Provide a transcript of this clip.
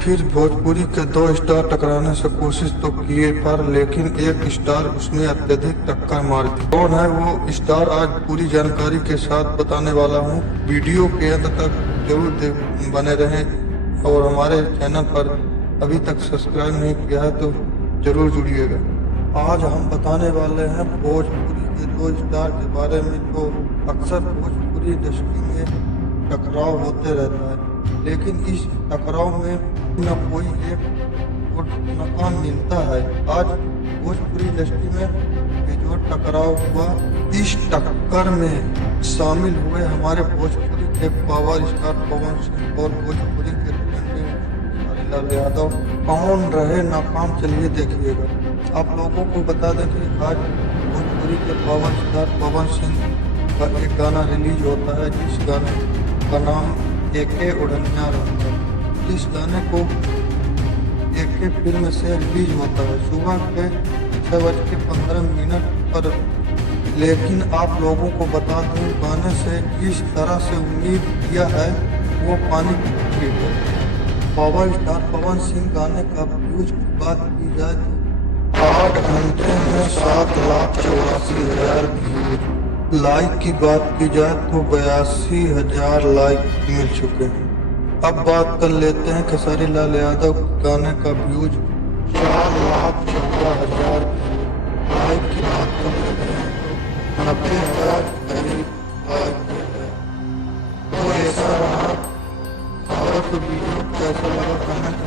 फिर भोजपुरी के दो स्टार टकराने से कोशिश तो किए पर लेकिन एक स्टार उसमें अत्यधिक टक्कर मार दी। कौन है वो स्टार आज पूरी जानकारी के साथ बताने वाला हूँ। वीडियो के अंत तक जरूर बने रहें और हमारे चैनल पर अभी तक सब्सक्राइब नहीं किया है तो जरूर जुड़िएगा। आज हम बताने वाले हैं भोजपुरी के दो स्टार के बारे में जो अक्सर भोजपुरी इंडस्ट्री में टकराव होते रहता है, लेकिन इस टकराव में न कोई एक नाकाम मिलता है। आज भोजपुरी इंडस्ट्री में ये जो टकराव हुआ, इस टक्कर में शामिल हुए हमारे भोजपुरी के पावर स्टार पवन सिंह और भोजपुरी के लाल यादव। कौन रहे नाकाम, चलिए देखिएगा। आप लोगों को बता दें कि आज भोजपुरी के पावर स्टार पवन सिंह का एक गाना रिलीज होता है, जिस गाने का नाम एके उड़निया रहता है। इस गाने को एके फिल्म से रिलीज होता है सुबह के 6:15 पर। लेकिन आप लोगों को बता दूं, गाने से जिस तरह से उम्मीद किया है वो पानी की पूरी है। पावर स्टार पवन सिंह गाने का व्यूज की बात की जाए तो 8 घंटे में 7,84,000 व्यूज। लाइक की बात की जाए तो 82,000 लाइक मिल चुके हैं। अब बात कर लेते हैं खेसारी लाल यादव गाने का व्यूज 4,14,000। लाइक की बात कर लेते हैं 90,000 करीब लाइक है। तो ऐसा रहा। और तो वीडियो कैसा लगा कमेंट